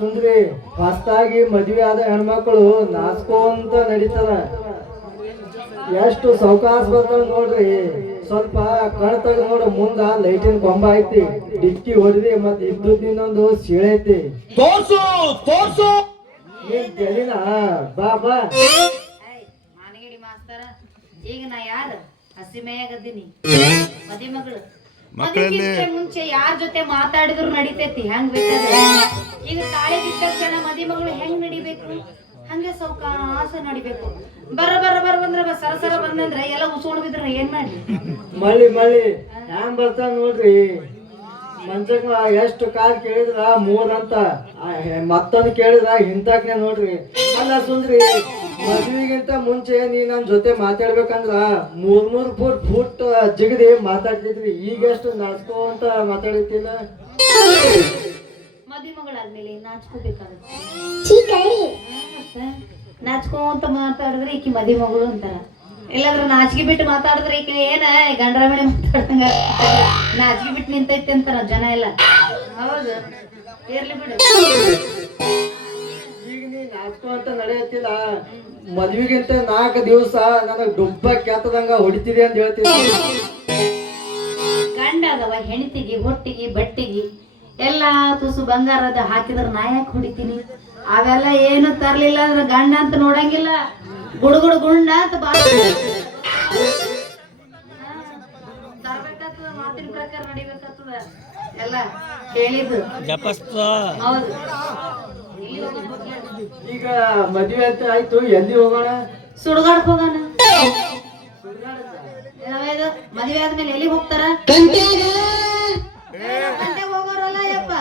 ಸುಂದ್ರಿ ಹೊಸ್ತಾಗಿ ಮದುವೆ ಆದ ಹೆಣ್ಮಕ್ಳು ನಾಚ್ಕೊಂತ ನಡೀತಾರ. ಎಷ್ಟು ಸೌಕಾಸ ಬರ್ತಾವ ನೋಡ್ರಿ. ಸ್ವಲ್ಪ ಕಣ್ ತಗ ನೋಡು, ಮುಂದ ಲೈಟಿನ ಕೊಂಬ ಐತಿ, ಡಿಕ್ಕಿ ಹೊಡೆದಿ ಮತ್ ಇದ್ದದ್ ಇನ್ನೊಂದು ಸೀಳೆ ಐತಿ. ತೋರ್ಸು ತೋರ್ಸು ನೀನ್ ತೆಲಿನ ಬಾ ಬಾ. ಮಾನಗಿಡಿ ಮಾಸ್ತರ, ಈಗ ನಾ ಯಾರು ಹಸಿ ಮೇಯಾಗದ್ದೀನಿ ಮದಿ ಮಗಳು. ಮದುವೆ ಮುಂಚೆ ಯಾರ ಜೊತೆ ಮಾತಾಡಿದ್ರು ನಡಿತೈತಿ, ಹೆಂಗ್ ಬೇಕಾದ್ರೆ. ಈಗ ತಾಳಿ ಬಿದ್ದ ತಕ್ಷಣ ಮದಿ ಮಗಳು ಹೆಂಗ್ ನಡಿಬೇಕು, ಹಂಗೆ ಸೌಕಾಸ ನಡಿಬೇಕು. ಬರ ಬರ ಬರ ಬಂದ್ರ ಸರಸರ ಬಂದಂದ್ರ ಎಲ್ಲ ಉಸ್ಕೊಂಡ್ ಬಿದ್ರ ಏನ್ ಮಾಡಿ ಮಳ್ಳಿ ಮಳ್ಳಿ ಹ್ಯಾಂಗ್ ಬರ್ತಾವ ನೋಡ್ರಿ. ಮಂಚಕ್ಕ ಎಷ್ಟು ಕಾಲ್ ಕೇಳಿದ್ರ 3 ಅಂತ, ಮತ್ತೊಂದು ಕೇಳಿದ್ರ ಹಿಂತಾಕ್ನೆ ನೋಡ್ರಿ. ಅಲ್ಲ ಸುಂದ್ರಿ, ಮದ್ವಿಗಿಂತ ಮುಂಚೆ ನೀ ನನ್ ಜೊತೆ ಮಾತಾಡ್ಬೇಕಂದ್ರ 3 ಫುಟ್ ಜಿಗದಿ ಮಾತಾಡ್ತಿದ್ರಿ. ಈಗ ಎಷ್ಟು ನಾಚ್ಕೊಂತ ಮಾತಾಡಿತಿಲ್ಲ. ಮದಿ ಮಗಳಾದ್ಮೇಲೆ ನಾಚ್ಕೋಬೇಕಾಗುತ್ತೆ. ನಾಚ್ಕೊಂತ ಮಾತಾಡಿದ್ರೆ ಈಕಿ ಮದಿ ಮಗಳು ಅಂತಾರ. ಇಲ್ಲಾಂದ್ರೆ ನಾಚಿಗೆ ಬಿಟ್ಟು ಮಾತಾಡಿದ್ರೆ ಈಕೆ ಏನ ಗಂಡರ ಮೇಲೆ ಮಾತಾಡ್ದಂಗ ನಾಚಿಗೆ ಬಿಟ್ಟು ನಿಂತೈತಿ ಅಂತಾರ ಜನ ಎಲ್ಲ. ಹೌದು, ಇರ್ಲಿ ಬಿಡು. ಈಗ ನೀ ನಾಚ್ಕೊಂತ ನಡೆಯತ್ತಿಲ್ಲ. ಮದ್ವಿಗಿಂತ 4 ದಿವಸ ನನಗ್ ಡುಬ್ಬ ಕೆತ್ತದಂಗ ಹೊಡಿತಿದೆ ಅಂತ ಹೇಳ್ತೀನಿ. ಗಂಡ ಅದವ ಹೆಣ್ತಿಗೆ ಹೊಟ್ಟಿಗೆ ಬಟ್ಟಿಗೆ ಎಲ್ಲ ತುಸು ಬಂಗಾರದ ಹಾಕಿದ್ರ ನಾ ಯಾಕೆ ಹೊಡಿತೀನಿ? ಅವೆಲ್ಲ ಏನು ತರ್ಲಿಲ್ಲ ಅಂದ್ರೆ ಗಂಡ ಅಂತ ನೋಡಂಗಿಲ್ಲ, ಗುಡುಗುಡು ಗುಂಡ ಅಂತ ತರ್ಬೇಕಾಗ್ತದ. ಮಾತಿನ ಪ್ರಕಾರ ನಡಿಬೇಕಾಗ್ತದ ಎಲ್ಲ ಹೇಳಿದ್ದು. ಹೌದು. ಈಗ ಮದ್ವೆ ಅಂತ ಆಯ್ತು, ಎಲ್ಲಿ ಹೋಗೋಣ? ಸುಡ್ಗಾಡ್ಕ್ ಹೋಗೋಣ. ಮದುವೆ ಆದ್ಮೇಲೆ ಎಲ್ಲಿ ಹೋಗ್ತಾರ? ಗಂಟೆ ಹೋಗೋರಲ್ಲ ಯಪ್ಪ,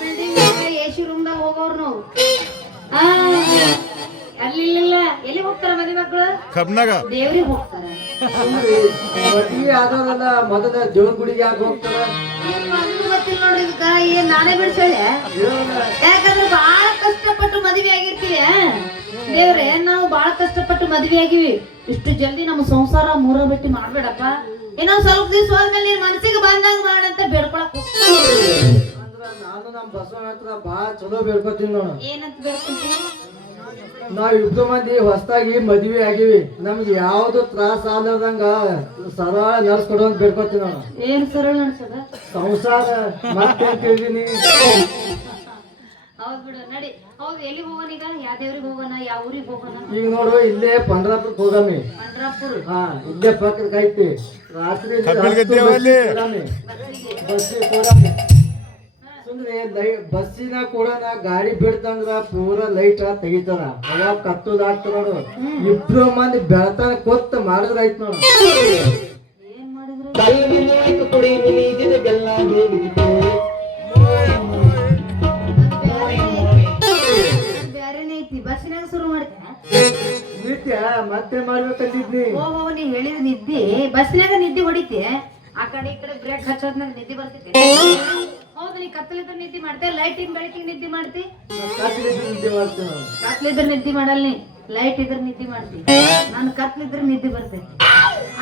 ಬಿಲ್ಡಿಂಗ್ ಎಸಿ ರೂಮ್ದಾಗ ಹೋಗೋರು ನಾವು. ಅಲ್ಲಿಲ್ಲ, ಎಲ್ಲಿ ಹೋಗ್ತಾರ ಮದುವೆ ಮಕ್ಕಳು? ದೇವ್ರಿಗೆ ಹೋಗ್ತಾರ. ಮದ್ವೆ ಆದವರೆಲ್ಲ ಮೊದಲ ದೇವ್ರ ಗುಡಿಗೆ ಯಾಕೆ ಹೋಗ್ತಾರ? ಗೊತ್ತಿಲ್ಲ ನೋಡ್ರಿ. ಇದಕ್ಕ ಏನ್ ನಾನೇ ಬಿಡ್ಸಳೆ? ಯಾಕಂದ್ರೆ ಬಹಳ ಕಷ್ಟಪಟ್ಟು ಮದುವೆ ಆಗಿರ್ತೀವಿ ದೇವ್ರೆ. ನಾವು ಬಹಳ ಕಷ್ಟಪಟ್ಟು ಮದುವೆ ಆಗಿವಿ. ಇಷ್ಟು ಜಲ್ದಿ ನಮ್ಮ ಸಂಸಾರ ಮೂರ ಬಿಟ್ಟು ಮಾಡ್ಬೇಡಪ್ಪ. ಇನ್ನೊಂದ್ ಸ್ವಲ್ಪ ದಿವಸ ಹೋದ್ಮೇಲೆ ನೀನ್ ಮನಸ್ಸಿಗೆ ಬಂದಾಗ ಮಾಡಂತ ಬೇಡ್ಕೊಳಕ್ ಹೋಗ್ತೀನಿ. ನಾನು ನಮ್ಮ ಬಸವನ ಹತ್ರ ಬಾಳ ಚಲೋ ಬೇಡ್ಕೊತೀನಿ ನೋಡು. ಏನಂತ ಬೇಡ್ಕೊಂತೀನಿ? ನಾವ್ 2 ಮಂದಿ ಹೊಸದಾಗಿ ಮದ್ವೆ ಆಗಿವಿ, ನಮ್ಗೆ ಯಾವ್ದು ತ್ರಾಸ ಆಗದಂಗ ಸರಳ ನಡ್ಸ್ಕೊಡು ಅಂತ ಬೇಡ್ಕೊತೀನಿ ನೋಡು. ಏನ್ ಸರಳ ನಡ್ಸದ? ಸಂಸಾರ ಮತ್ತೆ ಕೇಳಿದೀನಿ. ಹೌದ್ ಬಿಡು, ನಡಿ. ಹೌದು, ಎಲ್ಲಿ ಹೋಗೋಣ ಈಗ? ಯಾವ ದೇವ್ರಿಗೆ ಹೋಗೋಣ, ಯಾವ ಊರಿಗೆ ಹೋಗೋಣ? ಈಗ ನೋಡು, ಇಲ್ಲೇ ಪಂಡ್ರಾಪುರಕ್ಕೆ ಹೋಗಮ್ಮಿ. ಪಂಡ್ರಾಪುರ? ಹಾ, ಇಲ್ಲೇ ಪಕ್ಕದ ಐತಿ. ರಾತ್ರಿ ಸುಂದ್ರಿ ಬಸ್ಸಿನ ಕೂಡ ಗಾಡಿ ಬಿಡ್ತಂದ್ರ ಪೂರ ಲೈಟ್ ತೆಗಿತಾರ. ಅವಾಗ ಕತ್ತುದ್ ಆಗ್ತಾರ ನೋಡು. 2 ಮಂದಿ ಬೆಳತಾನ ಕೊತ್ತ ಮಾಡಿದ್ರ ಆಯ್ತು ನೋಡು. ಏನ್ ಮಾಡಿದ್ರು? ಬ್ಯಾರೇನೆ ಐತಿ. ಬಸ್ಸಿನಾಗ ಶುರು ಮಾಡ್ತೀಯ ನಿತ್ಯ ಮತ್ತೆ ಮಾಡ್ಬೇಕಂತಿದ್ನಿ. ಓಹೋ, ನೀ ಹೇಳಿದ ನಿದ್ದಿ ಬಸ್ಸಿನಾಗ ನಿದ್ದೆ ಹೊಡಿತಿ. ಆ ಕಡೆ ಈ ಕಡೆ ಬ್ರೇಕ್ ಹಚ್ಚೋದ್ನಾಗ ನಿದ್ದೆ ಬರ್ತೈತಿ. ಹೌದು, ನೀ ಕತ್ತಲಿದ್ರೆ ನಿದ್ದೆ ಮಾಡ್ತೆ, ಲೈಟಿನ ಬೆಳಕಿಗೆ ನಿದ್ದೆ ಮಾಡ್ತಿ. ಕತ್ಲಿದ್ರೆ ನಿದ್ದೆ ಮಾಡಲ್ಲ, ನೀ ಲೈಟ್ ಇದ್ರೆ ನಿದ್ದೆ ಮಾಡ್ತಿ. ನಾನು ಕತ್ಲಿದ್ರೆ ನಿದ್ದೆ ಬರ್ತೈತಿ.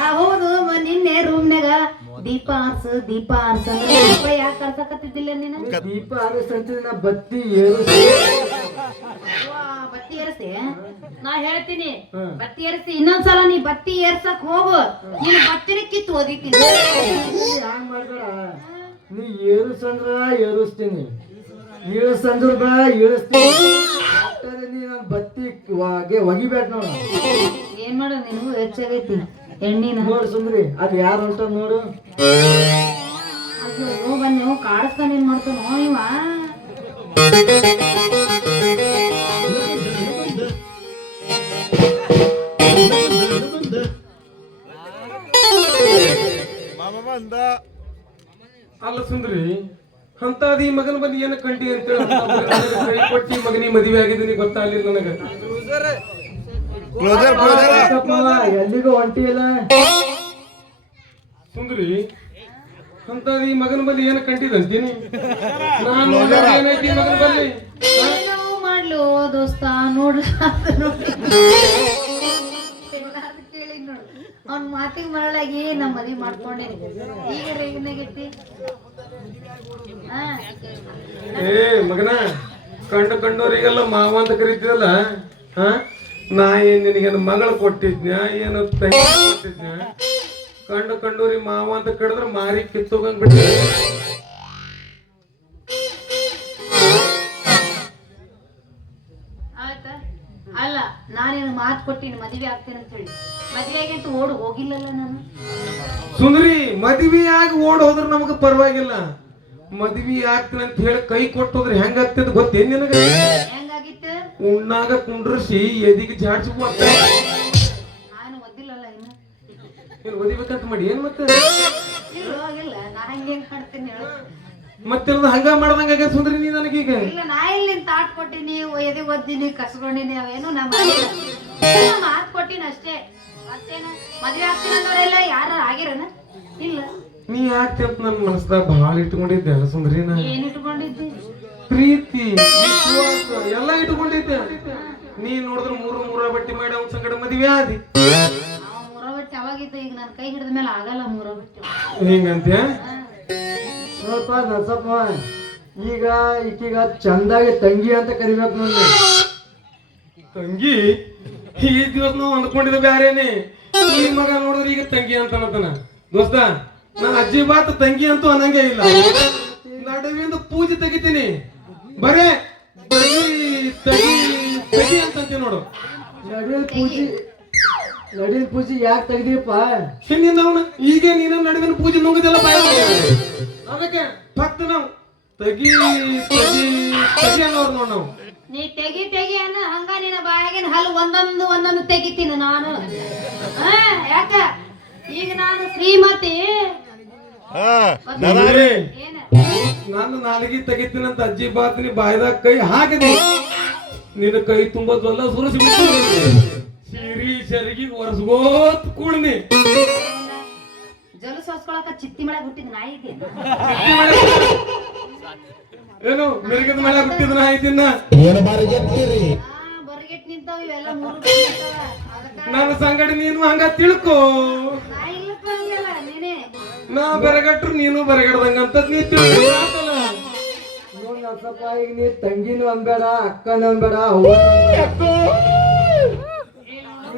ಹೌದು, ನಿನ್ನೆ ರೂಮ್ನಾಗ ದೀಪ ಆರ್ಸು ದೀಪ ಆರ್ಸ ದೀಪ ಯಾಕೆ ಆರ್ಸಕತ್ತಿದ್ದಿಲ್ಲ ನೀನು? ದೀಪ ಆರಿಸಂತ ಬತ್ತಿ ಏರಿಸಿ. ಬತ್ತಿ ಏರಿಸಿ? ನಾ ಹೇಳ್ತೀನಿ, ಬತ್ತಿ ಏರಿಸಿ. ಇನ್ನೊಂದ್ಸಲ ನೀ ಬತ್ತಿ ಏರ್ಸಕ್ ಹೋಗು, ನೀನು ಬತ್ತಿನ ಕಿತ್ತು ಓದಿತೀನಿ. ಹ್ಯಾಂಗ ಮಾಡ್ಬೇಡ. ನೀ ಏರಿಸಂದ್ರ ಏರಿಸ್ತೀನಿ, ಇಳಿಸಂದ್ರ ಬಾ ಇಳಿಸ್ತೀನಿ. ನೀ ನನ್ ಬತ್ತಿ ಒಗಿಬೇಡ ನೋಡು. ಏನ್ ಮಾಡ, ನಿನಗೂ ಹೆಚ್ಚಾಗೈತಿ ಎಣ್ಣಿನ. ನೋಡು ಸುಂದ್ರಿ, ಅದ್ ಯಾರು ಹೊಂಟ ನೋಡು. ಅಯ್ಯೋ ಬನ್ನಿ, ಕಾಡಿಸ್ತಾನ. ಏನ್ ಮಾಡ್ತಾನೋ ಇವ? ಅಲ್ಲ ಸುಂದ್ರಿ, ಅಂತದ ಈ ಮಗನ ಬಂದು ಏನ ಕಂಡಿ ಅಂತ ಕೈ ಕೊಟ್ಟಿ ಮಗನಿ ಮದುವೆ ಆಗಿದ್ದೀನಿ ಗೊತ್ತಾಗ್ಲಿಲ್ಲ ನನಗ. ಎಲ್ಲಿಗೂ ಹೊಂಟಿ ಇಲ್ಲ ಸುಂದ್ರಿ. ಅಂತದ ಈ ಮಗನ ಬಲ್ಲಿ ಏನ ಕಂಡಿದಂತೀನಿ ನಾನು. ಏನೈತಿ ಮಗನ ಬಲ್ಲಿ? ಮಾಡ್ಲು ದೋಸ್ತ ನೋಡ್ರಿ, ಕೇಳಿ ನೋಡು. ಅವ್ನ ಮಾತಿಗೆ ಮರಳಾಗಿ ನಮ್ ಮದ್ವಿ ಮಾಡ್ಕೊಂಡೇನಿ. ಈಗ ರೇಗನಾಗೈತಿ. ಹಾ ಏ ಮಗನ, ಕಂಡವರಿಗೆಲ್ಲ ಮಾವ ಅಂತ ಕರಿತೀವಲ್ಲ, ಹಾ ನಾ ಏನ್ ನಿನಗೇನು ಮಗಳು ಕೊಟ್ಟಿದ್ನ್ಯಾ ಏನು ತಂಗಿ ಕೊಟ್ಟಿದ್ನ್ಯಾ? ಕಂಡವ್ರಿಗೆ ಮಾವ ಅಂತ ಕರೆದ್ರೆ ಮಾರಿ ಕಿತ್ತೋಗಂಗ್ ಬಿಟ್ಟು. ಆಯ್ತಾ? ಅಲ್ಲ ನಾನೇನು ಮಾತು ಕೊಟ್ಟಿನಿ ಮದುವೆ ಆಗ್ತೇನೆ ಅಂತ ಹೇಳಿ. ಮದುವೆಗೆ ಅಂತ ಓಡ್ ಹೋಗಿಲ್ಲಲ್ಲ ನಾನು. ಸುಂದರಿ, ಮದ್ವಿ ಆಗಿ ಓಡ್ ಹೋದ್ರೆ ನಮಗ ಪರವಾಗಿಲ್ಲ. ಮದ್ವಿ ಆಗ್ತೀನಿ ಅಂತ ಹೇಳಿ ಕೈ ಕೊಟ್ಟು ಹೋದ್ರೆ ಹೆಂಗ ಆಗ್ತದ ಗೊತ್ತೇನ್ ನಿನಗ? ಹೆಂಗಾಗಿತ್ತು? ಉಣ್ಣಾಗ ಕುಂಡ್ರಿಸಿ ಎದಿಗೆ ಜಾಡ್ಸಿ ನಾನು ಓದಿಲ್ಲಲ್ಲ ಇನ್ನು. ಏನ್ ಓದಿಬೇಕಂತ ಮಾಡಿ ಏನ್ ಮತ್ತೆ? ಇಲ್ಲ ನಾ ಹಂಗೇನ್ ಮಾಡ್ತೀನಿ ಹೇಳು. ಮತ್ತೆ ಹಂಗ ಮಾಡ್ದಂಗ ಸುಂದರಿ ನೀ ನನಗೀಗ. ಇಲ್ಲ ನಾ ಇಲ್ಲಿ ತಾಟ್ ಕೊಟ್ಟಿನಿ, ಎದೆ ಒದ್ದಿನಿ, ಕಸ್ಕೊಂಡಿನಿ, ಅವೇನು ನಾ ಮಾತು ಕೊಟ್ಟಿನಿ ಅಷ್ಟೇ. ಮತ್ತೇನ ಮದ್ವೆ ಆಗ್ತೀನಿ ಅನ್ನೋರೆಲ್ಲ ಯಾರು ಆಗಿರನ? ಇಲ್ಲ. ನೀ ಯಾಕೆ ಅಂತ ನನ್ನ ಮನಸ್ದಾಗ ಬಹಳ ಇಟ್ಕೊಂಡಿದ್ದೆ ಅಲ್ಲ ಸುಂದರಿ? ಏನ್ ಇಟ್ಕೊಂಡಿದ್ದಿ? ಪ್ರೀತಿ, ವಿಶ್ವಾಸ ಎಲ್ಲ ಇಟ್ಕೊಂಡಿದ್ದೆ. ನೀ ನೋಡಿದ್ರೆ ಮೂರ ಬಟ್ಟಿ ಮಾಡಿ ಅವನ ಸಂಗಡ ಮದ್ವೆ ಆದಿ. ಮೂರ ಬಟ್ಟೆ ಅವಾಗಿತ್ತು, ಈಗ ನನ್ನ ಕೈ ಹಿಡಿದ ಮೇಲೆ ಆಗಲ್ಲ ಮೂರ ಬಟ್ಟೆ. ಹಿಂಗಂತೆ ನೋಡಪ್ಪ ನರಸಪ್ಪ, ಈಗ ಈಕೀಗ ಚಂದಾಗಿ ತಂಗಿ ಅಂತ ಕರಿಬೇಕು ನೋಡಿ. ತಂಗಿ ಈ ದಿವಸ ನಾವು ಅಂದ್ಕೊಂಡಿದ್ದ ಬ್ಯಾರೇನೆ. ಈ ಮಗ ನೋಡಿದ್ರೆ ಈಗ ತಂಗಿ ಅಂತ ಅನ್ನತಾನ. ದೋಸ್ತ, ನಾನು ಅಜ್ಜಿ ಬಾತ್ ತಂಗಿ ಅಂತೂ ಅನ್ನಂಗೆ ಇಲ್ಲ. ನಡುವಿಂದ ಪೂಜೆ ತೆಗಿತೀನಿ, ಬರೇ ತಗಿ ಅಂತಂತೆ ನೋಡು. ನಡಿನ ಪೂಜೆ ಯಾಕೆ ತೆಗ್ದೀಪ? ಈಗ ನೀನು ನಡುವಿನ ಪೂಜೆ ನುಂಗದೆಲ್ಲ ಬಾಯ. ಅದಕ್ಕೆ ಭಕ್ತ ನಾವು ತಗಿ ತಗಿ ತಗಿ ಅನ್ನೋರು ನೋಡ್ ನಾವು. ನೀ ತೆಗಿ ಅನ್ನ ಹಂಗ ನಿನ್ನ ಬಾಯಾಗಿನ ಹಲ್ಲು ಒಂದೊಂದು ತೆಗಿತೀನಿ ನಾನು. ಯಾಕ ಈಗ ನಾನು ಶ್ರೀಮತಿ. ಏನ ನಾನು ನಾಲ್ಗಿ ತೆಗಿತೀನಂತ ಅಜ್ಜಿ ಬಾತಿನಿ ಬಾಯ್ದಾಗ ಕೈ ಹಾಕಿದೆ. ನಿನ್ನ ಕೈ ತುಂಬದಲ್ಲ ಸುರಿಸಿ ಬಿಟ್ಟು ಸಿರಿ ಸರಿಗೆ ಒರೆಸ್ಗೋತ್ ಕೂಡ್ನಿ. ಜಲಸ ಹೊಸ್ಕೊಳಕ ಚಿತ್ತಿ ಮಾಡಕ್ ಹುಟ್ಟಿದ ನಾಯಿ ಇದೆ. ಏನು ಮಿರ್ಗದ ಮಳೆ ಬಿಟ್ಟಿದ್ ನಾ ಇದನ್ನ ಬರಗೆಟ್ ನಿಂತಾವ ಇವೆಲ್ಲ ಮೂರು. ನನ್ನ ಸಂಗಡ ನೀನು ಹಂಗ ತಿಳ್ಕೋ. ನಾ ಇಲ್ಲ ಬಂದಿಲ್ಲ ನೀನೇ. ನಾ ಬೆರಗಟ್ರು ನೀನು ಬೆರಗಡ್ದಂಗಂತ ನೀ ತಿಳ್ಕೊ. ನೋಡಿ ನರಸಪ್ಪ, ಈಗ ನೀ ತಂಗಿನೂ ಅನ್ಬೇಡ, ಅಕ್ಕನೂ ಅನ್ಬೇಡ, ಅವ್ವ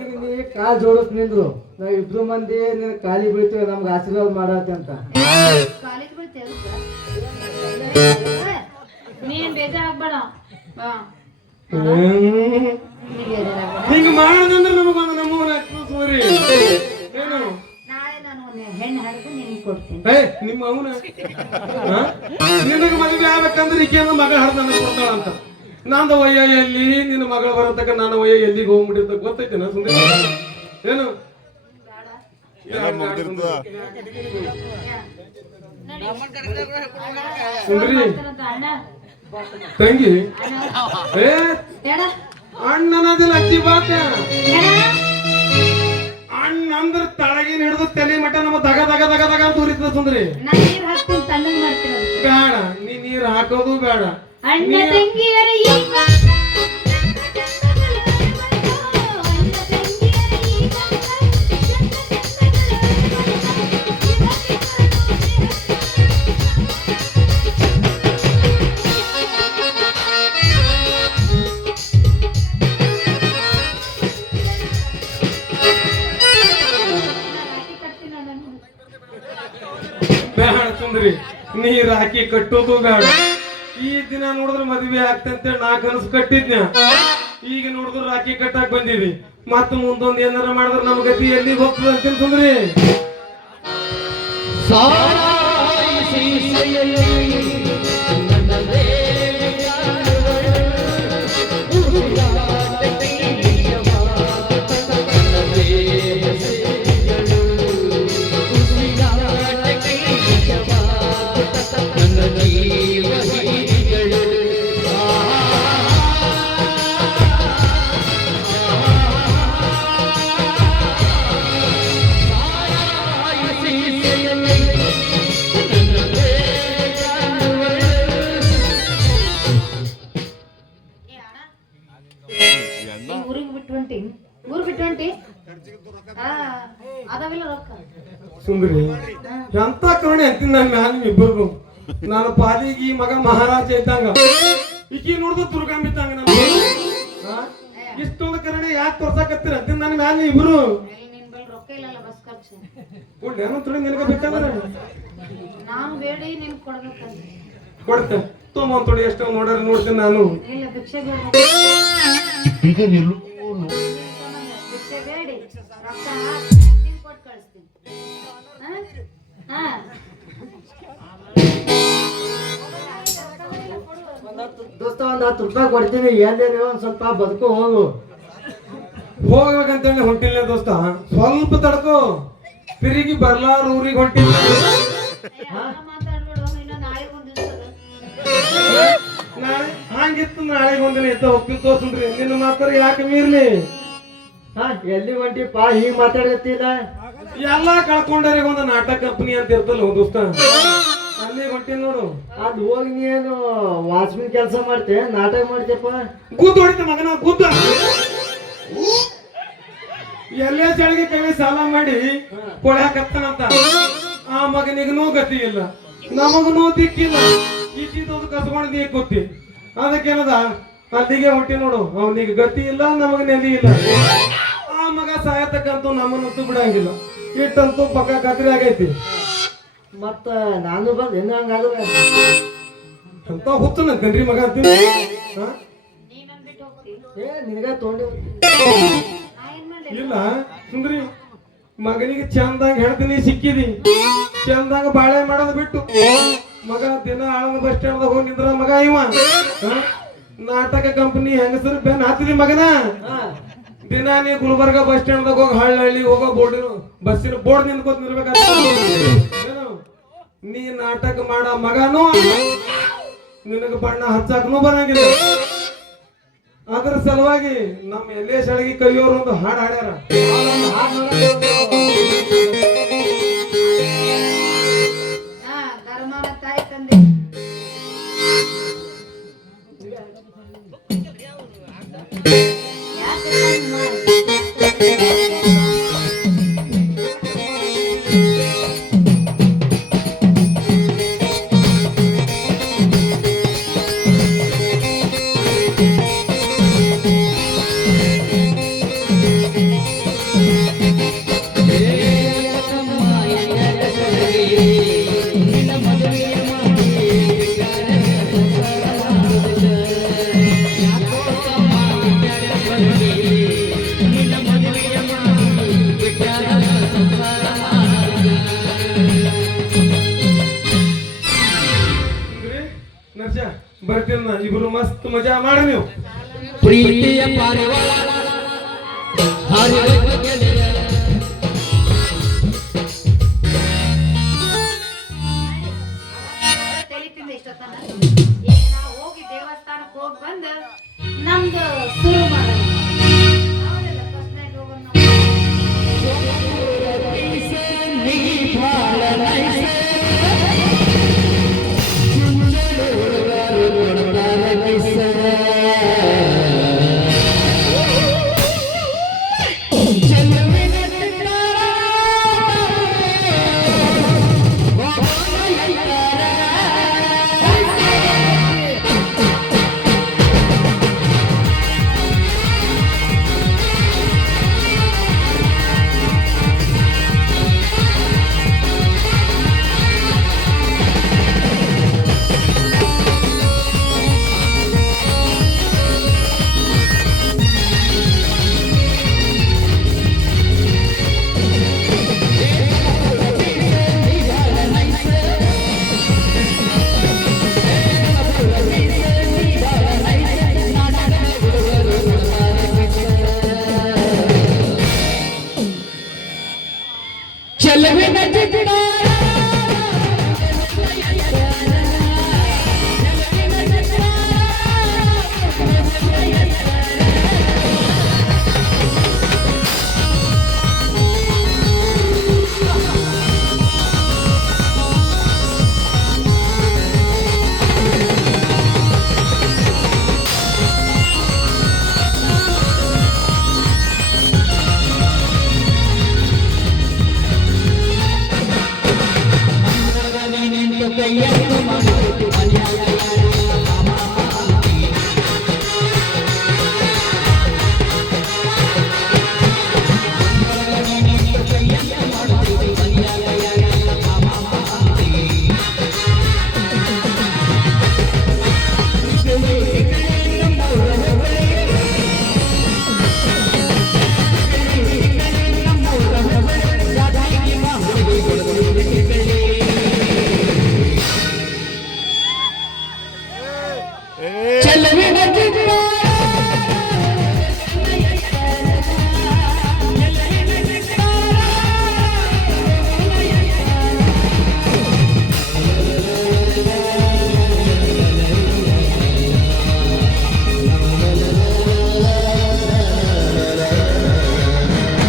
ಈಗ ನೀ ಕಾಲ್ ಜೋಡಿಸ್ ನಿಂದ್ರು. ನಾವ್ ಇಬ್ರು ಮಂದಿ ನಿನ್ ಕಾಲಿ ಬೀಳ್ತೀವಿ, ನಮ್ಗೆ ಆಶೀರ್ವಾದ ಮಾಡತ್ತೆ ಅಂತ. ಕಾಲೇಜ್ ಬಿಡ್ತೇವೆ ನೀನ್ ಬೇಜಾರಾಗ್ಬೇಡ. ಹಿಂಗ ಮಾಡದಂದ್ರೆ ನಮಗೊಂದು ನಮ್ಮವನ ಸೋರಿ ಏನು ನಾಳೆ ನಾನು ಒಂದು ಹೆಣ್ಣು ಹರಿದು ನಿನಗೆ ಕೊಡ್ತೀನಿ. ನಿಮ್ಮ ಅವನ ನಿನಗೆ ಮದುವೆ ಆಗ್ಬೇಕಂದ್ರೆ ಈಕೆಯನ್ನು ಮಗಳ ಹರಿದ ನನಗೆ ಕೊಡ್ತಾಳ ಅಂತ. ನಂದು ವಯ್ಯ ಎಲ್ಲಿ, ನಿನ್ನ ಮಗಳ ಬರತಕ್ಕ ನನ್ನ ವಯ್ಯ ಎಲ್ಲಿಗೆ ಹೋಗ್ಬಿಟ್ಟಿರ್ತ ಗೊತ್ತೈತೇನ ಸುಂದರಿ? ಏನು ಸುಂದರಿ ತಂಗಿ ಅಣ್ಣನದಿಲ್ಲ ಅಜ್ಜಿ ಬಾತ. ಅಣ್ಣ ಅಂದ್ರ ತಳಗಿನ ಹಿಡಿದು ತಲೆ ಮಟ್ಟ ನಮ್ಮ ದಗ ದಗ ದಗ ದಗ ಅಂತ ಉರಿತದ ಸುಂದರಿ. ಬೇಡ, ನೀ ನೀರ್ ಹಾಕೋದು ಬೇಡ. ಅಣ್ಣ ತಂಗಿಯರ ಬೇಡ ಸುಂದರಿ, ನೀರ್ ಹಾಕಿ ಕಟ್ಟೋದು ಬೇಡ. ಈ ದಿನ ನೋಡಿದ್ರೆ ಮದ್ವೆ ಆಗ್ತಂತೇಳಿ ನಾ ಕನಸು ಕಟ್ಟಿದ್ನ. ಈಗ ನೋಡಿದ್ರೆ ರಾಖಿ ಕಟ್ಟಾಕ್ ಬಂದಿವಿ. ಮತ್ತ ಮುಂದೊಂದ್ ಏನಾರ ಮಾಡಿದ್ರೆ ನಮ್ ಗತಿ ಎಲ್ಲಿಗೆ ಹೋಗ್ತದ ಅಂತೀನಿ ಸುಂದರಿ. ಊರ್ ಬಿಟ್ಟು ಹೊಂಟಿ ಅದಾವಿಲ್ಲ ರೊಕ್ಕ. ಸುಂದರಿ ಎಂತ ಕರುಣೆ ಅಂತೀನಿ ನಾನು ಮ್ಯಾಲ ಇಬ್ಬರಿಗೂ. ನಾನು ಪಾಲಿಗೆ ಈ ಮಗ ಮಹಾರಾಜ ಇದ್ದಂಗ ಈಕಿ ನೋಡಿದ್ರು ದುರ್ಗಾಂಬ ಇದ್ದಂಗ ನಾನು ಇಷ್ಟೊಂದು ಕರಣೆ ಯಾಕೆ ತೋರ್ಸಾಕತ್ತೀರ ಅಂತ ನನ್ನ ಮ್ಯಾಲ ಇಬ್ರು ನಿನ್ ಬಳಿ ರೊಕ್ಕ ಇಲ್ಲಲ್ಲ ಬಸ್ ಖರ್ಚು ಏನೋ ತುಳಿ ನಿನಗೆ ಬೇಕಾದ್ರೆ ನಾನು ಬೇಡಿ ನಿನ್ ಕೊಡ್ಬೇಕಂತ ಕೊಡ್ತೆ ತೊಗೊಂಡ್ ತೊಡಿ ಎಷ್ಟೋ ನೋಡ್ತೀನಿ ನಾನು ಇಲ್ಲ ಭಿಕ್ಷೆ ಬೇಡ ಭಿಕ್ಷೆ ಬೇಡಿ ರೊಕ್ಕ ಹಾಕ್ತೀನಿ ಕೊಟ್ಟು ಕಳಿಸ್ತೀನಿ ಹಾ ದೋಸ್ತ ಒಂದ್ 10 ರೂಪಾಯಿ ಕೊಡ್ತೀನಿ ಎಲ್ಲೇರಿ ಒಂದ್ ಸ್ವಲ್ಪ ಬದುಕು ಹೋಗು. ಹೋಗ್ಬೇಕಂತೇಳಿ ಹೊಂಟಿಲ್ಲ ದೋಸ್ತ ಸ್ವಲ್ಪ ತಡ್ಕೋ ತಿರುಗಿ ಬರ್ಲಾರ ಊರಿಗೆ ಹೊಂಟಿಲ್ಲ ಮಾತಾಡ್ಬೇಡ ಇನ್ನ ನಾಳೆ ಒಂದ್ ದಿವಸ ನಾಳೆ ಹಂಗಿತ್ತು ನಾಳೆಗೆ ಒಂದಿನ ಎತ್ತ ಹೋಗ್ತೀನಿ ತೋರ್ಸನ್ರಿ ನಿನ್ನ ಮಾತಾರ ಯಾಕೆ ಮೀರ್ಲಿ ಹಾ ಎಲ್ಲಿ ಹೊಂಟಿಪ್ಪ ಹೀಗ್ ಮಾತಾಡತ್ತಿಲ್ಲ. ಎಲ್ಲಾ ಕಳ್ಕೊಂಡರಿಗೆ ಒಂದು ನಾಟಕ ಕಂಪನಿ ಅಂತ ಇರ್ತಲ್ಲ ದೋಸ್ತ ಅಲ್ಲಿ ಹೊಂಟಿನ ನೋಡು ಅದ್ ಹೋಗಿ ನೀನು ವಾಚ್ಮನ್ ಕೆಲಸ ಮಾಡ್ತೆ ನಾಟಕ ಮಾಡ್ತೇಪ್ಪ. ಗುದ್ದು ಹೊಡಿತ ಮಗನ ಗುದ್ದ ಎಲ್ಲೇ ಚಳಿಗೆ ಕೈ ಸಾಲ ಮಾಡಿ ಕೊಡ್ಯಾಕತ್ತಾನಂತ ಆ ಮಗನಿಗೂ ಗತಿ ಇಲ್ಲ ನಮಗನೂ ದಿಕ್ಕಿಲ್ಲ ಇಟ್ಟಿದ್ದೊಂದು ಕಸ್ಕೊಂಡು ನೀ ಗೊತ್ತಿ ಅದಕ್ಕೇನದ ಅಲ್ಲಿಗೆ ಹೊಂಟಿ ನೋಡು ಅವನಿಗೆ ಗತಿ ಇಲ್ಲ ನಮಗ ನೆಲಿ ಇಲ್ಲ ಆ ಮಗ ಸಾಯತಕ್ಕಂತೂ ನಮ್ಮನ್ನಂತೂ ಬಿಡಂಗಿಲ್ಲ ಇಟ್ಟಂತೂ ಪಕ್ಕ ಕತ್ರಿ ಆಗೈತಿ ಮತ್ತ ನಾನು ಬಂದ್ ಇನ್ನು ಹಂಗಾದ್ರೆ ಅಂತ ಹುಚ್ಚನ ಕಣ್ರಿ ಮಗ ಅಂತೀನಿ ನೀ ನನ್ ಬಿಟ್ಟು ಹೋಗ್ತಿ ಏ ನಿನಗ ತೊಗೊಂಡಿ ನಾ ಏನ್ ಮಾಡ್ಲಿ ಇಲ್ಲ ಸುಂದ್ರಿ ಮಗನಿಗೆ ಚಂದಾಗ ಹೇಳ್ತೀನಿ ಸಿಕ್ಕಿದಿ ಚಂದಾಗ ಬಾಳೆ ಮಾಡೋದು ಬಿಟ್ಟು ಮಗ ದಿನ ಆಳಂದ ಬಸ್ ಸ್ಟ್ಯಾಂಡ್ ಹೋಗಿ ನಿಂದ್ರ ಮಗ ಇವ ನಾಟಕ ಕಂಪನಿ ಹೆಂಗಸರು ಬೆನ್ ಹಾತಿದಿ ಮಗನ ದಿನ ನೀ ಗುಲ್ಬರ್ಗ ಬಸ್ ಸ್ಟ್ಯಾಂಡ್ ಹೋಗಿ ಹಳ್ಳಿ ಹೋಗೋ ಬೋರ್ಡಿನ ಬಸ್ಸಿನ ಬೋರ್ಡ್ ನಿಂತ್ಕೋತ ನಿಲ್ಬೇಕಾಗ್ತದೆ ನೀ ನಾಟಕ ಮಾಡ ಮಗನು ನಿನಗ ಬಣ್ಣ ಹಚ್ಚಾಕನು ಬರಂಗಿಲ್ಲ ಅದ್ರ ಸಲುವಾಗಿ ನಮ್ಮ ಎಲ್ಲೇ ಸಳಗಿ ಕೈಯೋರು ಒಂದು ಹಾಡು ಹಾಡ್ಯಾರ ಹಾ ಧರ್ಮನ ತಾಯಿ ತಂದೆ ಯಾಕೆ ಹಂಗ್ ಮಾಡ್ತಿ? ನರ್ಷ ಬರ್ತೀನ ಇಬ್ರು ಮಸ್ತ್ ಮಜಾ ಮಾಡಿ ನೀವು ಪ್ರೀತಿಯ ಪಾರಿವಾಳ